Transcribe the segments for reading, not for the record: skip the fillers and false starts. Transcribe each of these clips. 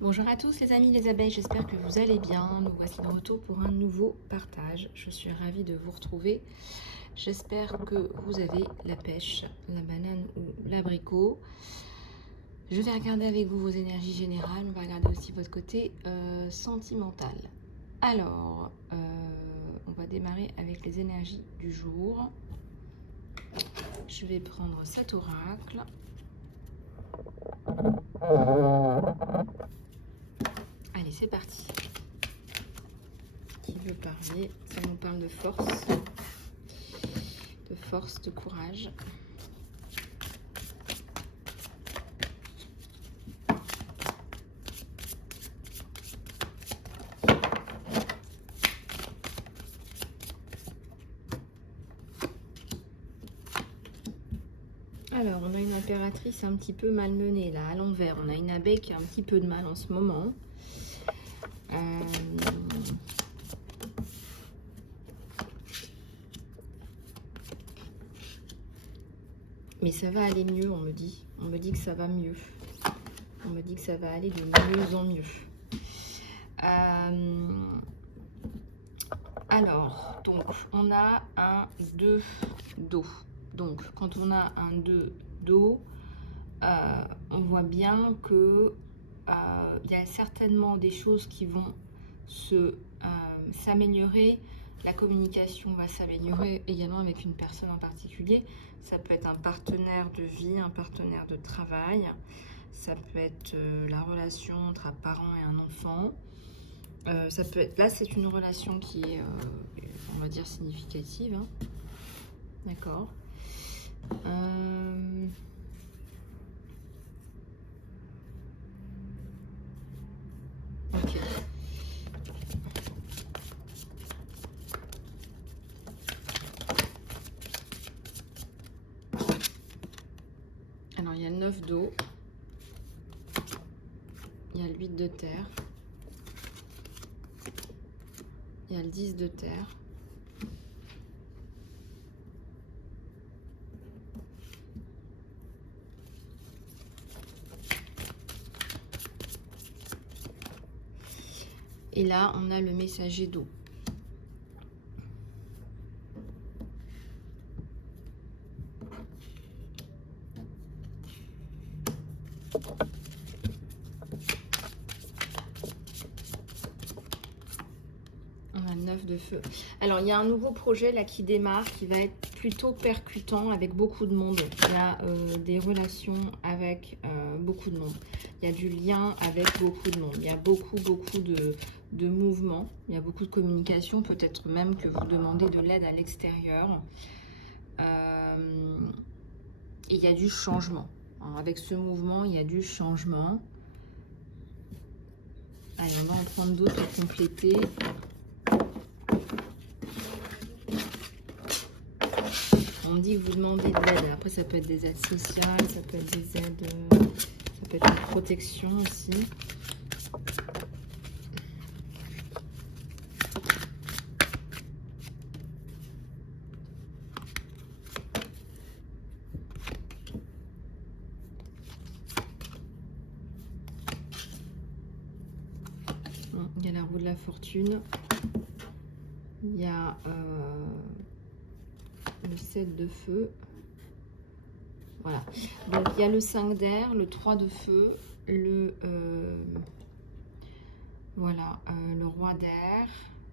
Bonjour à tous les amis les abeilles, j'espère que vous allez bien. Nous voici de retour pour un nouveau partage. Je suis ravie de vous retrouver. J'espère que vous avez la pêche, la banane ou l'abricot. Je vais regarder avec vous vos énergies générales. On va regarder aussi votre côté sentimental. Alors, on va démarrer avec les énergies du jour. Je vais prendre cet oracle. Allez, c'est parti. Qui veut parler? Ça nous parle de force, de courage. Alors, on a une impératrice un petit peu malmenée, là, à l'envers. On a une abeille qui a un petit peu de mal en ce moment. Mais ça va aller mieux, on me dit. On me dit que ça va mieux. On me dit que ça va aller de mieux en mieux. Alors, donc, on a un 2 d'eau. Donc, quand on a un 2 d'eau, on voit bien que il y a certainement des choses qui vont s'améliorer. La communication va s'améliorer également avec une personne en particulier. Ça peut être un partenaire de vie, un partenaire de travail. Ça peut être la relation entre un parent et un enfant. Ça peut être, là, c'est une relation qui est, on va dire, significative. Hein. D'accord. Ok. Alors, il y a le 9 d'eau. Il y a le 8 de terre. Il y a le 10 de terre. Et là, on a le messager d'eau. On a le 9 de feu. Alors, il y a un nouveau projet là qui démarre, qui va être plutôt percutant avec beaucoup de monde. Il y a des relations avec beaucoup de monde. Il y a du lien avec beaucoup de monde. Il y a beaucoup de mouvements. Il y a beaucoup de communication. Peut-être même que vous demandez de l'aide à l'extérieur. Et il y a du changement. Alors, avec ce mouvement, il y a du changement. Allez, on va en prendre d'autres pour compléter. On me dit que vous demandez de l'aide. Après, ça peut être des aides sociales, ça peut être des aides, ça peut être une protection aussi. Il y a la roue de la fortune. Il y a le 7 de feu. Voilà. Donc, il y a le 5 d'air, le 3 de feu, le roi d'air,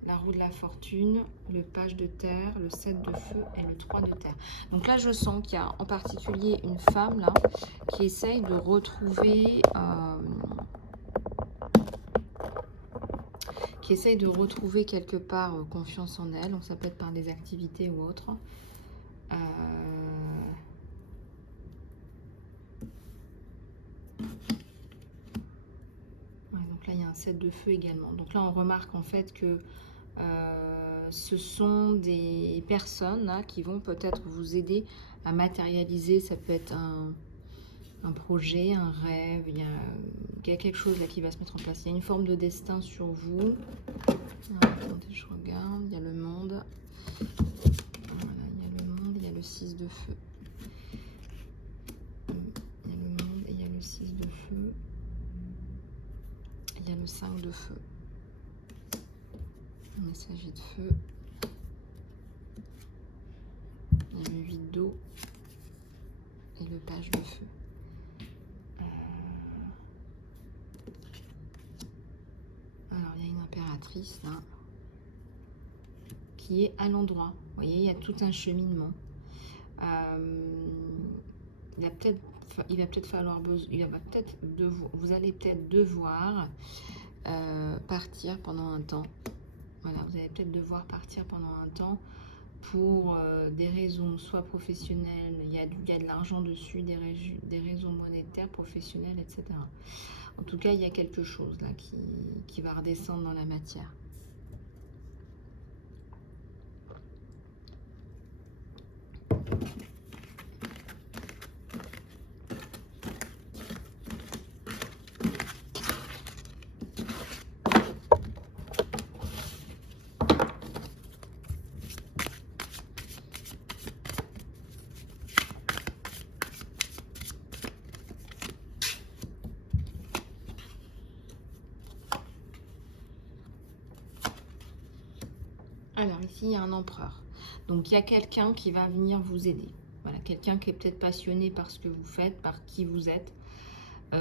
la roue de la fortune, le page de terre, le 7 de feu et le 3 de terre. Donc là, je sens qu'il y a en particulier une femme là qui essaye de retrouver quelque part confiance en elle. Donc ça peut être par des activités ou autres. Donc là, il y a un 7 de feu également. Donc là, on remarque en fait que ce sont des personnes là, qui vont peut-être vous aider à matérialiser. Ça peut être un projet, un rêve. Il y a quelque chose là qui va se mettre en place. Il y a une forme de destin sur vous. Attendez, je regarde. Il y a le monde. Voilà, il y a le monde. Il y a le 6 de feu. Il y a le monde et il y a le 6 de feu. il y a le 5 de feu. Un messager de feu. Il y a le 8 d'eau. Et le page de feu. Alors, il y a une impératrice, là, qui est à l'endroit. Vous voyez, il y a tout un cheminement. Il va peut-être falloir, vous allez peut-être devoir partir pendant un temps. Voilà, vous allez peut-être devoir partir pendant un temps pour des raisons soit professionnelles, il y a de l'argent dessus, des raisons monétaires, professionnelles, etc. En tout cas, il y a quelque chose là qui va redescendre dans la matière. Alors ici, il y a un empereur. Donc, il y a quelqu'un qui va venir vous aider. Voilà, quelqu'un qui est peut-être passionné par ce que vous faites, par qui vous êtes,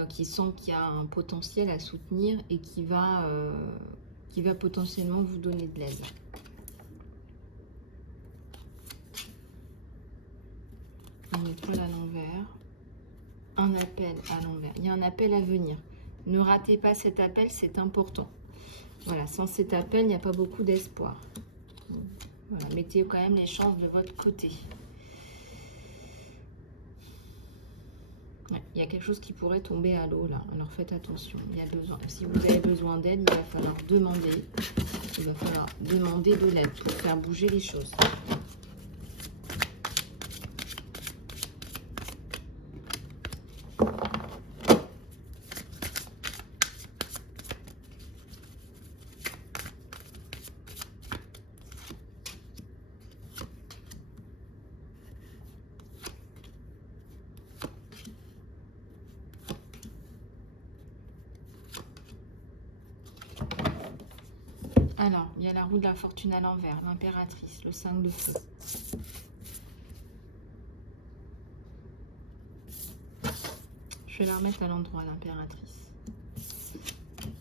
qui sent qu'il y a un potentiel à soutenir et qui va potentiellement vous donner de l'aide. Une étoile à l'envers. Un appel à l'envers. Il y a un appel à venir. Ne ratez pas cet appel, c'est important. Voilà, sans cet appel, il n'y a pas beaucoup d'espoir. Voilà, mettez quand même les chances de votre côté. Ouais, il y a quelque chose qui pourrait tomber à l'eau là, alors faites attention. Il y a besoin, si vous avez besoin d'aide, il va falloir demander. Il va falloir demander de l'aide pour faire bouger les choses. Alors, il y a la roue de la fortune à l'envers, l'impératrice, le 5 de feu. Je vais la remettre à l'endroit, l'impératrice.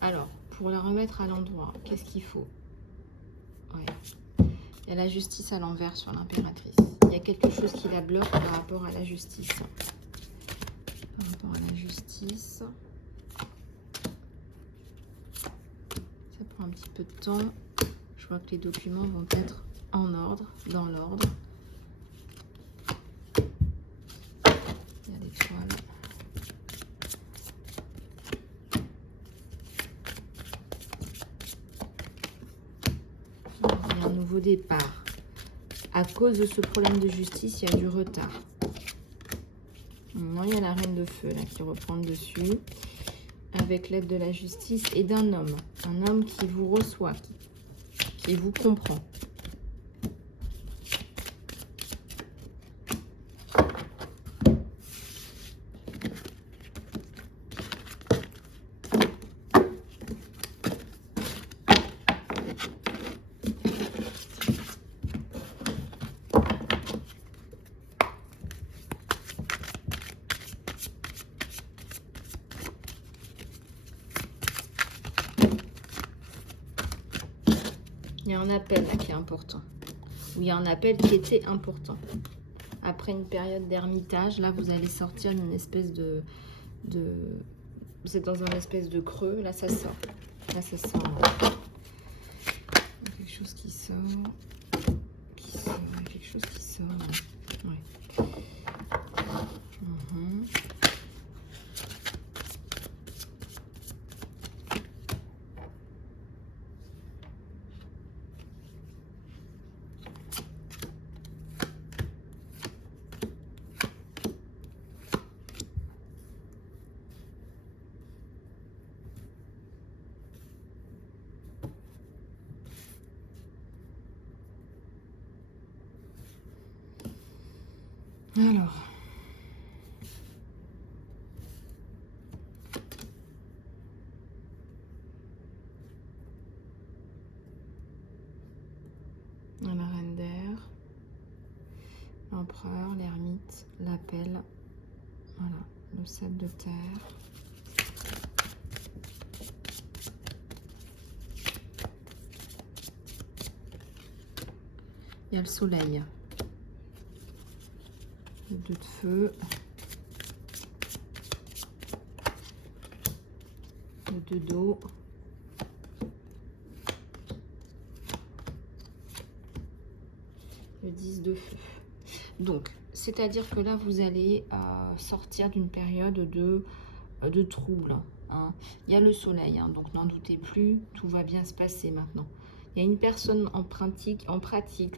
Alors, pour la remettre à l'endroit, qu'est-ce qu'il faut? Ouais. Il y a la justice à l'envers sur l'impératrice. Il y a quelque chose qui la bloque par rapport à la justice. Par rapport à la justice. Ça prend un petit peu de temps. Je vois que les documents vont être en ordre, dans l'ordre. Il y a l'étoile. Il y a un nouveau départ. À cause de ce problème de justice, il y a du retard. Non, il y a la reine de feu là qui reprend le dessus. Avec l'aide de la justice et d'un homme. Un homme qui vous reçoit, qui vous comprend. Il y a un appel là qui est important. Ou il y a un appel qui était important. Après une période d'ermitage, là vous allez sortir d'une espèce de... Vous êtes dans un espèce de creux. Là ça sort. Là ça sort. Il y a quelque chose qui sort. Il y a quelque chose qui sort. Ouais. Alors, l'appel. Voilà, le 7 de terre. Il y a le soleil. Le 2 de feu. Le 2 d'eau. Le 10 de feu. Donc, c'est-à-dire que là, vous allez sortir d'une période de trouble. Hein. Il y a le soleil, hein, donc n'en doutez plus, tout va bien se passer maintenant. Il y a une personne en pratique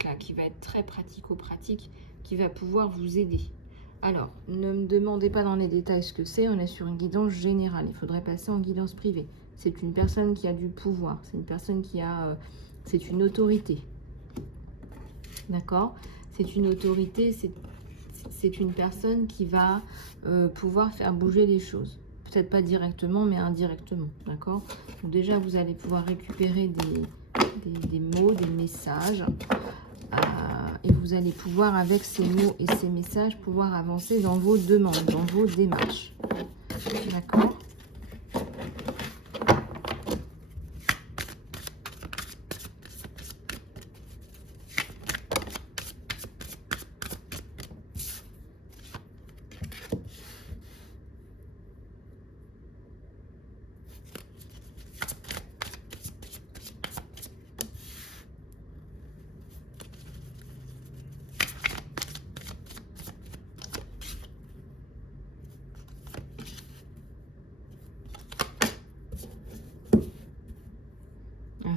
là, qui va être très pratico-pratique, qui va pouvoir vous aider. Alors, ne me demandez pas dans les détails ce que c'est, on est sur une guidance générale. Il faudrait passer en guidance privée. C'est une personne qui a du pouvoir, c'est une personne qui a... c'est une autorité. D'accord? C'est une autorité, c'est une personne qui va pouvoir faire bouger les choses. Peut-être pas directement, mais indirectement. D'accord? Donc déjà, vous allez pouvoir récupérer des mots, des messages. Et vous allez pouvoir, avec ces mots et ces messages, pouvoir avancer dans vos demandes, dans vos démarches. D'accord?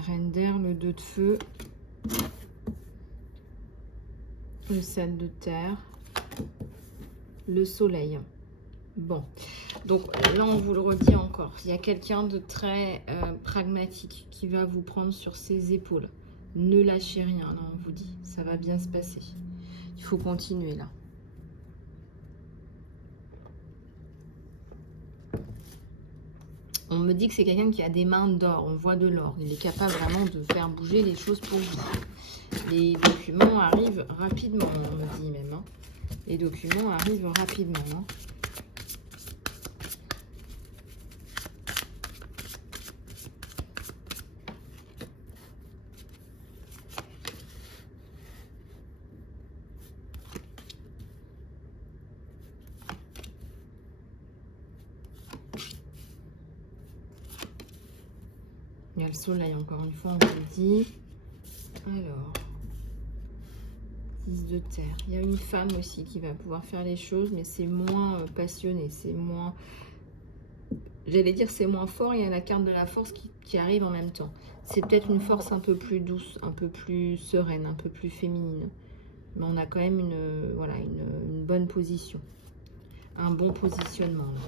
Reine d'air, le 2 de feu, le 7 de terre, le soleil. Bon, donc là on vous le redit encore, il y a quelqu'un de très pragmatique qui va vous prendre sur ses épaules. Ne lâchez rien, là on vous dit, ça va bien se passer. Il faut continuer là. On me dit que c'est quelqu'un qui a des mains d'or, on voit de l'or. Il est capable vraiment de faire bouger les choses pour vous. Les documents arrivent rapidement, on me dit même. Hein. Les documents arrivent rapidement. Hein. Il y a le soleil, encore une fois, on vous le dit. Alors, 10 de terre. Il y a une femme aussi qui va pouvoir faire les choses, mais c'est moins passionné, c'est moins... J'allais dire c'est moins fort, il y a la carte de la force qui arrive en même temps. C'est peut-être une force un peu plus douce, un peu plus sereine, un peu plus féminine. Mais on a quand même voilà, une bonne position. Un bon positionnement. Là.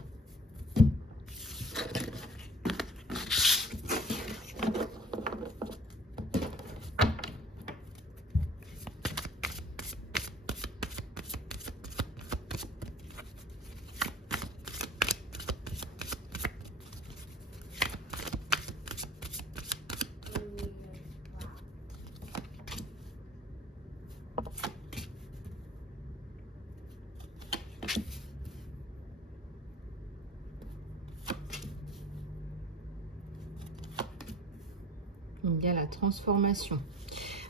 Il y a la transformation.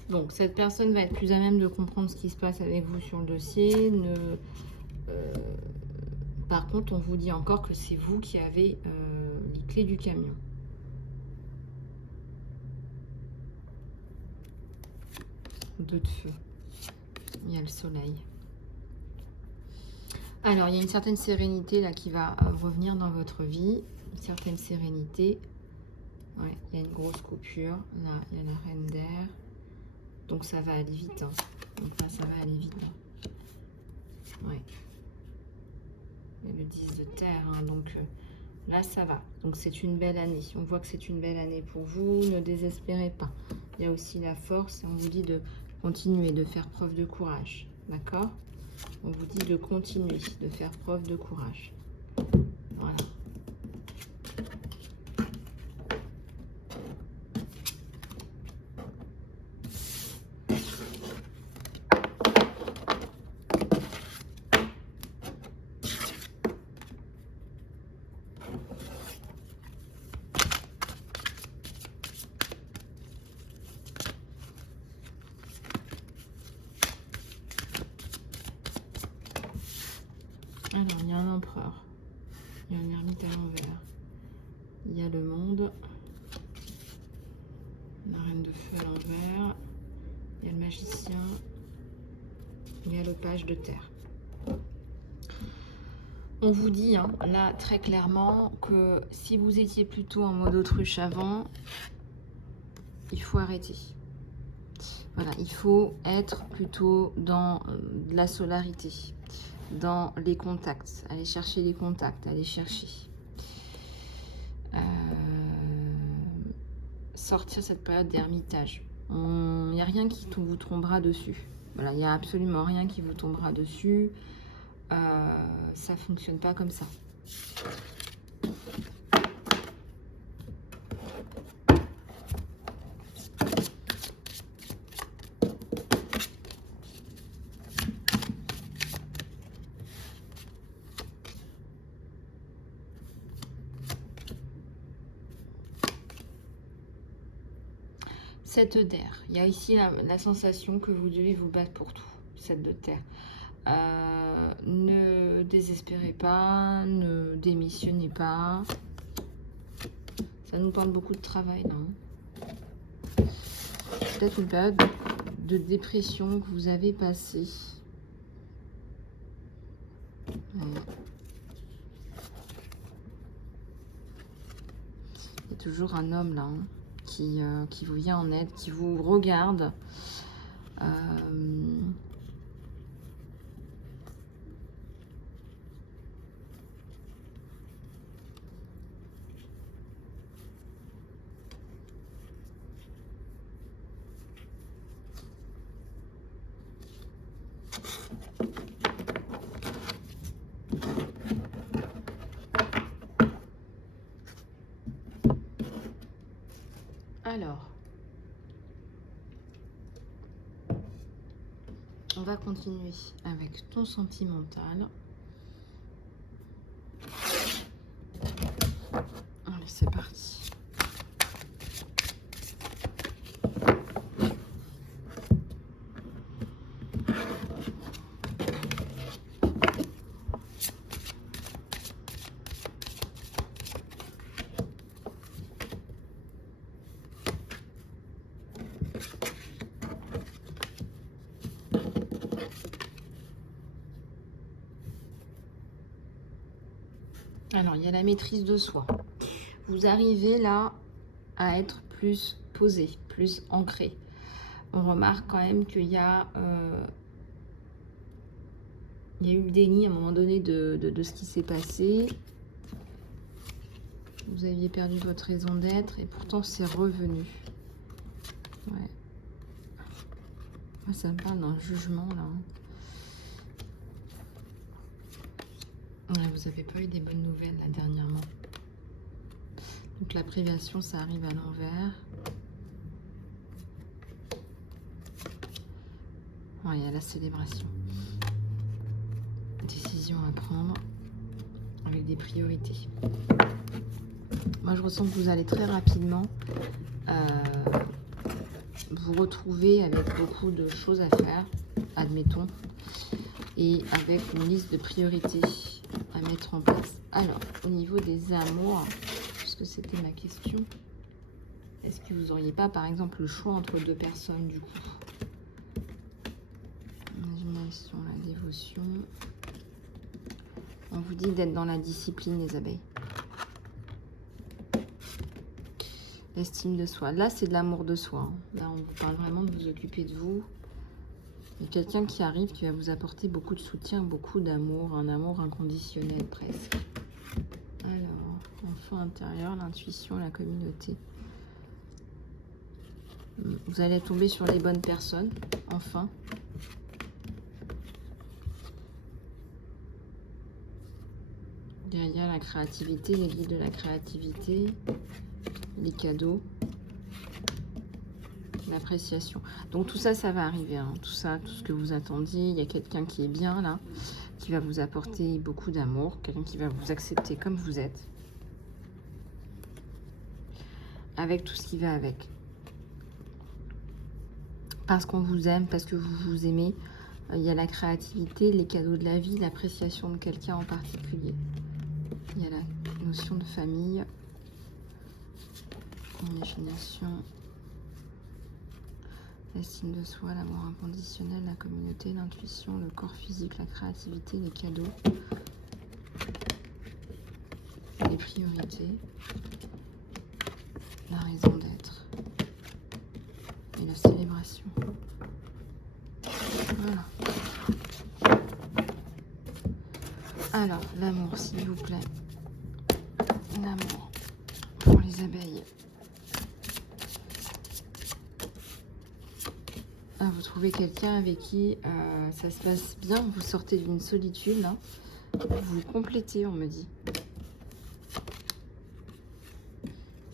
Donc, cette personne va être plus à même de comprendre ce qui se passe avec vous sur le dossier. Par contre, on vous dit encore que c'est vous qui avez les clés du camion. Deux de feu. Il y a le soleil. Alors, il y a une certaine sérénité là qui va revenir dans votre vie. Une certaine sérénité. Ouais, il y a une grosse coupure. Là, il y a la reine d'air. Donc, ça va aller vite. Hein. Donc là, ça va aller vite. Hein. Ouais. Il y a le 10 de terre. Hein. Donc, là, ça va. Donc, c'est une belle année. On voit que c'est une belle année pour vous. Ne désespérez pas. Il y a aussi la force. On vous dit de continuer, de faire preuve de courage. D'accord ? On vous dit de continuer, de faire preuve de courage. Voilà. monde. La reine de feu à l'envers. Il y a le magicien. Il y a le page de terre. On vous dit hein, là très clairement que si vous étiez plutôt en mode autruche avant, il faut arrêter. Voilà, il faut être plutôt dans la solarité, dans les contacts. Aller chercher les contacts, aller chercher. Sortir cette période d'ermitage. Il n'y a rien qui vous tombera dessus. Voilà, il n'y a absolument rien qui vous tombera dessus. Ça fonctionne pas comme ça. Sept d'air. Il y a ici la sensation que vous devez vous battre pour tout. 7 de terre. Ne désespérez pas, ne démissionnez pas. Ça nous parle beaucoup de travail là. Peut-être une période de dépression que vous avez passée. Ouais. Il y a toujours un homme là hein, qui vous vient en aide, qui vous regarde. Alors, on va continuer avec ton sentimental. Allez, c'est parti. Alors, il y a la maîtrise de soi. Vous arrivez là à être plus posé, plus ancré. On remarque quand même qu'il y a eu le déni à un moment donné de ce qui s'est passé. Vous aviez perdu votre raison d'être et pourtant c'est revenu. Ouais. Ça me parle d'un jugement là. Ouais, vous n'avez pas eu des bonnes nouvelles là dernièrement. Donc la privation, ça arrive à l'envers. Ouais, il y a la célébration. Décision à prendre avec des priorités. Moi, je ressens que vous allez très rapidement vous retrouver avec beaucoup de choses à faire, admettons, et avec une liste de priorités à mettre en place. Alors, au niveau des amours, puisque c'était ma question, est-ce que vous n'auriez pas, par exemple, le choix entre deux personnes, du coup? L'imagination, la dévotion. On vous dit d'être dans la discipline, les abeilles. L'estime de soi. Là, c'est de l'amour de soi. Hein. Là, on vous parle vraiment de vous occuper de vous. Il y a quelqu'un qui arrive, qui va vous apporter beaucoup de soutien, beaucoup d'amour, un amour inconditionnel presque. Alors, enfant intérieur, l'intuition, la communauté. Vous allez tomber sur les bonnes personnes, enfin. Derrière la créativité, les guides de la créativité, les cadeaux, l'appréciation. Donc tout ça, ça va arriver. Hein. Tout ça, tout ce que vous attendiez, il y a quelqu'un qui est bien là, qui va vous apporter beaucoup d'amour, quelqu'un qui va vous accepter comme vous êtes, avec tout ce qui va avec. Parce qu'on vous aime, parce que vous vous aimez, il y a la créativité, les cadeaux de la vie, l'appréciation de quelqu'un en particulier. Il y a la notion de famille. Imagination, l'estime de soi, l'amour inconditionnel, la communauté, l'intuition, le corps physique, la créativité, les cadeaux, les priorités, la raison d'être et la célébration. Voilà. Alors, l'amour, s'il vous plaît. L'amour pour les abeilles. Ah, vous trouvez quelqu'un avec qui ça se passe bien, vous sortez d'une solitude, là. Vous vous complétez, on me dit.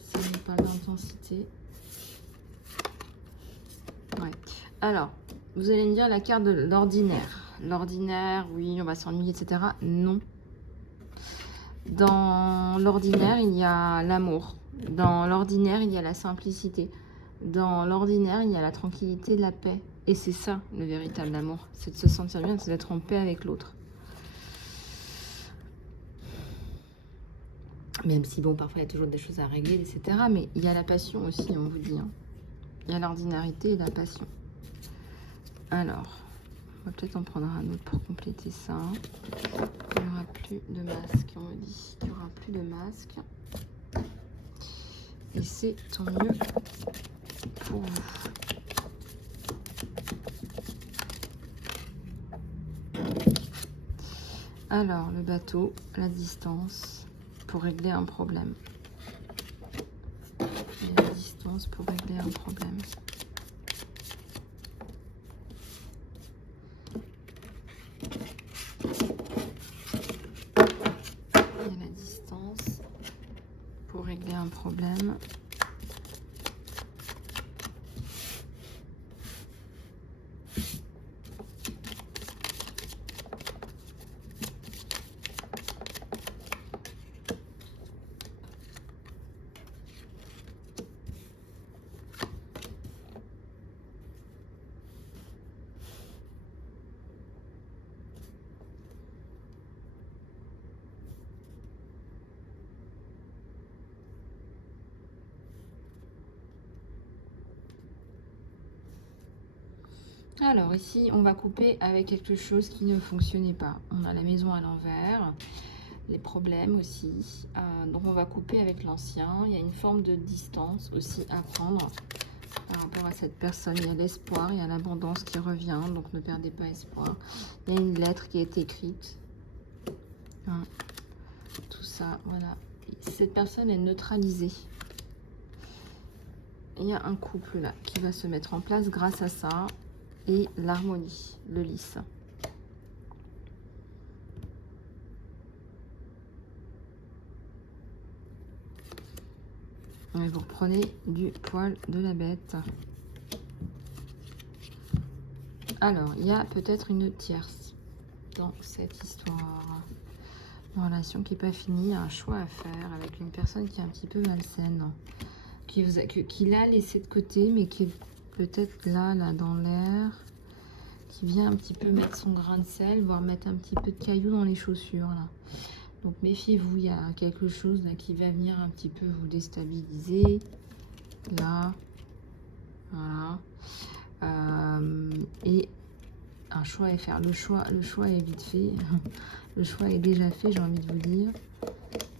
Ça nous parle d'intensité. Ouais. Alors, vous allez me dire la carte de l'ordinaire. L'ordinaire, oui, on va s'ennuyer, etc. Non. Dans l'ordinaire, il y a l'amour. Dans l'ordinaire, il y a la simplicité. Dans l'ordinaire, il y a la tranquillité, la paix. Et c'est ça, le véritable amour. C'est de se sentir bien, c'est d'être en paix avec l'autre. Même si, bon, parfois, il y a toujours des choses à régler, etc. Mais il y a la passion aussi, on vous dit. Hein. Il y a l'ordinarité et la passion. Alors, on va peut-être en prendre un autre pour compléter ça. Il n'y aura plus de masque, on me dit. Il n'y aura plus de masque. Et c'est tant mieux pour vous. Alors, le bateau, la distance pour régler un problème. Et la distance pour régler un problème. Et la distance pour régler un problème. Alors ici, on va couper avec quelque chose qui ne fonctionnait pas. On a la maison à l'envers, les problèmes aussi. Donc on va couper avec l'ancien. Il y a une forme de distance aussi à prendre par rapport à cette personne. Il y a l'espoir, il y a l'abondance qui revient, donc ne perdez pas espoir. Il y a une lettre qui a été écrite. Hein. Tout ça, voilà. Cette personne est neutralisée. Il y a un couple là qui va se mettre en place grâce à ça. Et l'harmonie, le lys. Et vous reprenez du poil de la bête. Alors, il y a peut-être une tierce dans cette histoire. Une relation qui n'est pas finie, un choix à faire avec une personne qui est un petit peu malsaine. Qui l'a laissé de côté, mais qui est peut-être là dans l'air. Qui vient un petit peu mettre son grain de sel, voire mettre un petit peu de cailloux dans les chaussures là. Donc méfiez-vous, il y a quelque chose là qui va venir un petit peu vous déstabiliser. Là, voilà. Et un choix à faire. Le choix est vite fait. Le choix est déjà fait, j'ai envie de vous dire.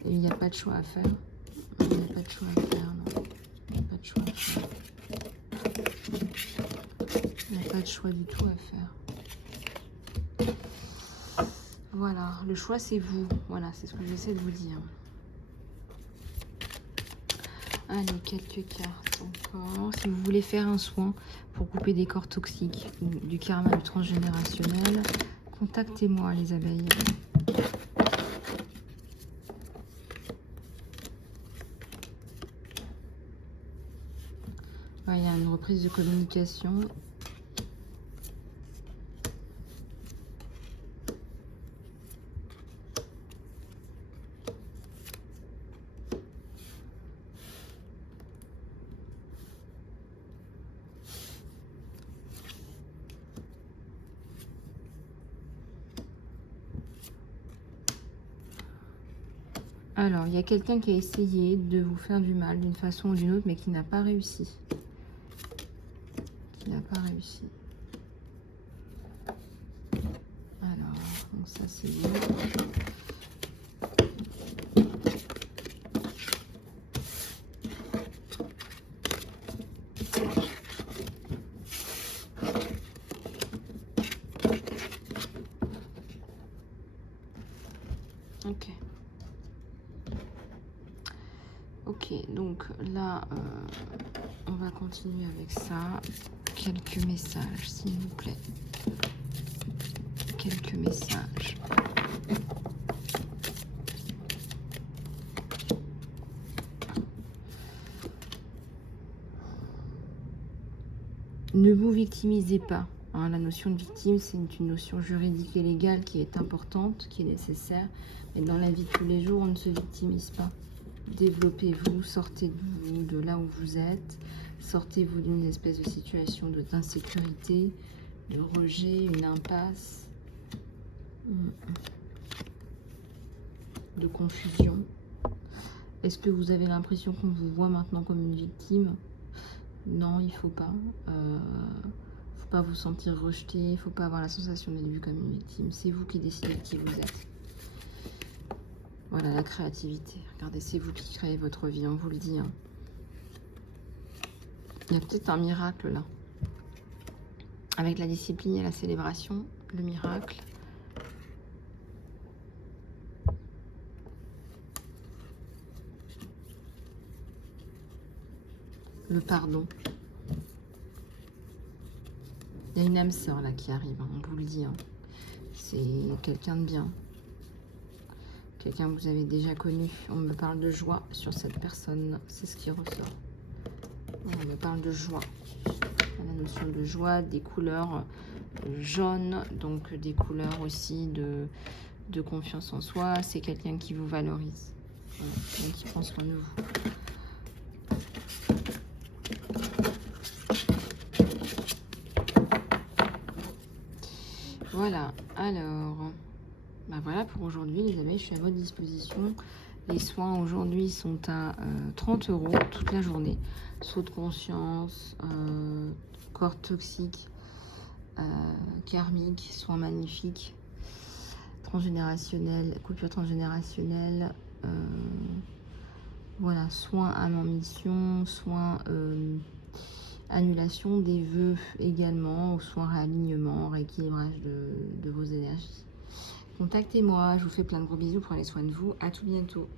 Et il n'y a pas de choix à faire. Il n'y a pas de choix à faire, non. Il n'y a pas de choix à faire. Il n'y a pas de choix du tout à faire. Voilà, le choix c'est vous. Voilà, c'est ce que j'essaie de vous dire. Allez, quelques cartes encore. Si vous voulez faire un soin pour couper des corps toxiques ou du karma du transgénérationnel, contactez-moi les abeilles. Il y a une reprise de communication. Alors, il y a quelqu'un qui a essayé de vous faire du mal d'une façon ou d'une autre, mais qui n'a pas réussi. Qui n'a pas réussi. Alors, donc ça c'est bien. Ok. Ok, donc là, on va continuer avec ça. Quelques messages, s'il vous plaît. Quelques messages. Ne vous victimisez pas. Hein, la notion de victime, c'est une notion juridique et légale qui est importante, qui est nécessaire. Mais dans la vie de tous les jours, on ne se victimise pas. Développez-vous, sortez de vous, de là où vous êtes. Sortez-vous d'une espèce de situation d'insécurité, de rejet, une impasse, de confusion. Est-ce que vous avez l'impression qu'on vous voit maintenant comme une victime? Non, il faut pas. Faut pas vous sentir rejeté. Il faut pas avoir la sensation d'être vu comme une victime. C'est vous qui décidez de qui vous êtes. Voilà, la créativité. Regardez, c'est vous qui créez votre vie, on vous le dit. Hein. Il y a peut-être un miracle là. Avec la discipline et la célébration, le miracle. Le pardon. Il y a une âme sœur là qui arrive, hein, on vous le dit. Hein. C'est quelqu'un de bien. Quelqu'un que vous avez déjà connu. On me parle de joie sur cette personne. C'est ce qui ressort. On me parle de joie. La notion de joie, des couleurs jaunes, donc des couleurs aussi de confiance en soi. C'est quelqu'un qui vous valorise. Voilà, quelqu'un qui prend soin de vous. Voilà, alors, bah voilà pour aujourd'hui les amis, je suis à votre disposition. Les soins aujourd'hui sont à 30 € toute la journée. Saut de conscience, corps toxique, karmique, soins magnifiques, transgénérationnel, coupure transgénérationnelle, voilà, soins âme en mission, soins annulation des vœux également, soins réalignement, rééquilibrage de vos énergies. Contactez-moi, je vous fais plein de gros bisous, prenez soin de vous, à tout bientôt.